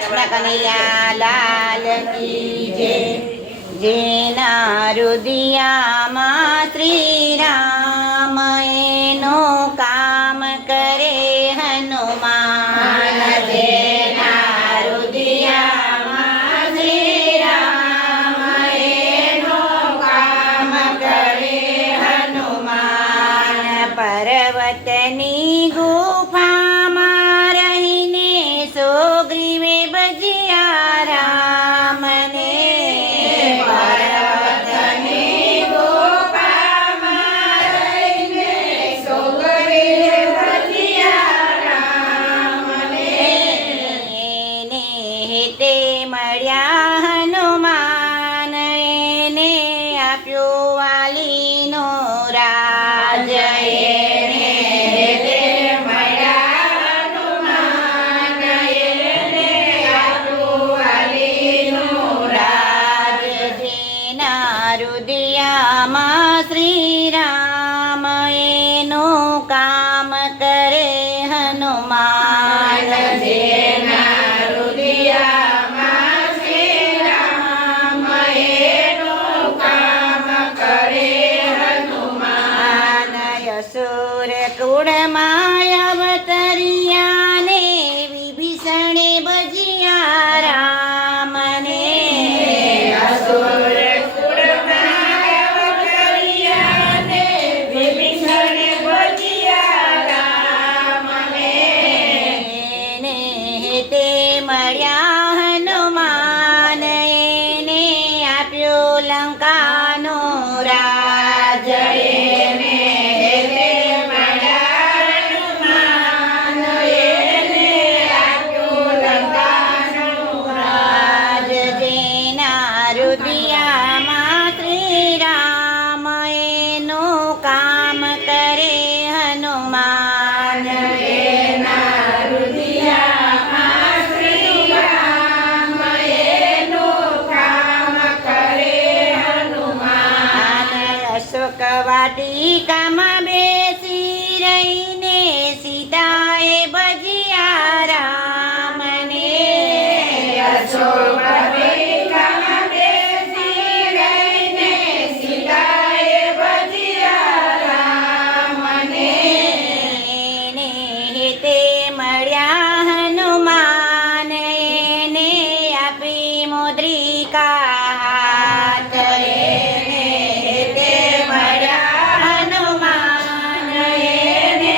કૃષ્ણ કનૈયા લાલ કી જય. જેના રુદિયામાં શ્રી રામ એનું કામ કરે હનુમાન. જેના રુદિયામાં શ્રી રામ એનું કામ કરે હનુમાન. પર્વતની ગુફામાં રહીને સુગ્રીવે ભજ્યા રામને. પર્વતની ગુફામાં રહીને સુગ્રીવે ભજ્યા રામને. એને હેતે મળ્યા હનુમાન એને આપ્યો વાલીનો રાજ. એને હેતે મળ્યા હનુમાન એને આપ્યો વાલીનો રાજ. જેના રુદિયામાં શ્રી રામ એનું કામ કરે હનુમાન. જેના રુદિયામાં શ્રી રામ એનું કામ કરે હનુમાન. અસુર કુળમાં અવતર્યા ને વિભીષણે ભજ્યા રામને. અસુર કુળમાં અવતર્યા ને વિભીષણે ભજ્યા રામને. એને હેતે મળ્યા હનુમાન એને આપ્યો લંકાનો રાજ. એને હેતે મળ્યા હનુમાન એને આપ્યો લંકાનો રાજ. જેના રુદિયામાં શ્રી રામ એનું કામ કરે હનુમાન. જેના રુદિયામાં શ્રી રામ એનું કામ કરે હનુમાન. અશોક વાટિકામાં બેસી રહીને સીતાએ ભજ્યા રામને. અશોક વાટિકામાં બેસી રહીને સીતાએ ભજ્યા રામને. એને હેતે મળ્યા હનુમાન એને આપી મુદ્રિકા હાથ. એને હેતે મળ્યા હનુમાન એને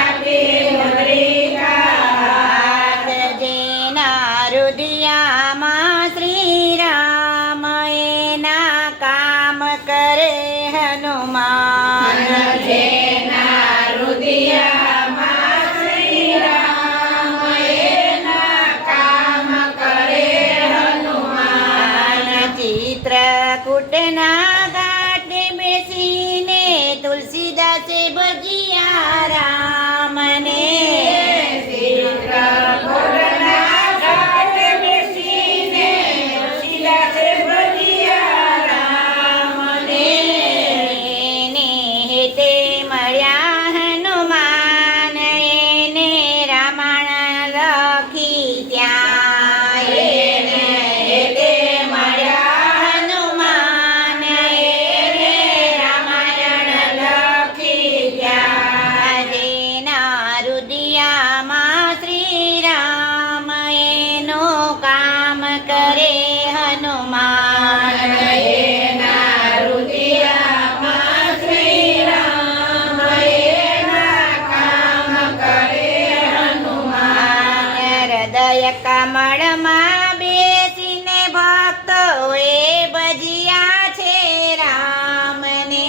આપી મુદ્રિકા હાથ. જેના રુદિયામાં શ્રી રામ એના કામ કરે હનુમાન. જેના રુદિયામાં શ્રી રામ એના કામ કરે હનુમાન. ચિત્રકૂટના ઘાટે બેસીને તુલસીદાસે ભજ્યા રામને. ચિત્રકૂટના ઘાટે બેસીને તુલસીદાસે ભજ્યા રામને. એને હેતે મળ્યા હનુમાન એને રામાયણ લખી ત્યાં. એને હેતે મળ્યા હનુમાન એને રામાયણ લખી ત્યાં. જેના રુદિયામાં શ્રી રામ એનું કામ કરે હનુમાન. એના રુદિયામાં શ્રી રામ એના કામ કરે હનુમાન. હૃદય કમળમાં બેસીને ભક્તોએ ભજ્યા છે રામને.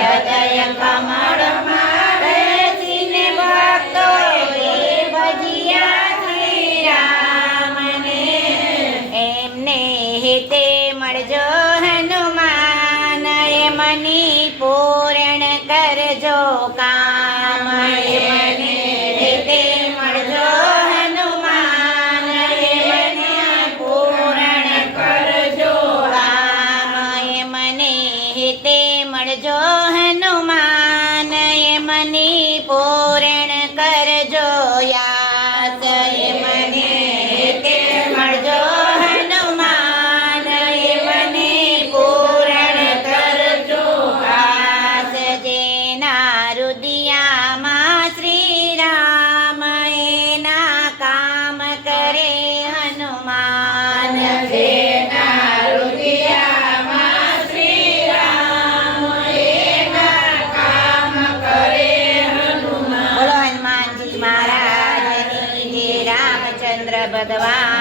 હૃદય કમળમાં બેસીને ભક્તોએ ભજ્યા શ્રી રામને. એમને હેતે મળજો હનુમાન એમની પૂર્ણ કરજો કામ. એમને હેતે મળજો હનુમાન એમને પૂર્ણ કરજો કામ. ભગવાન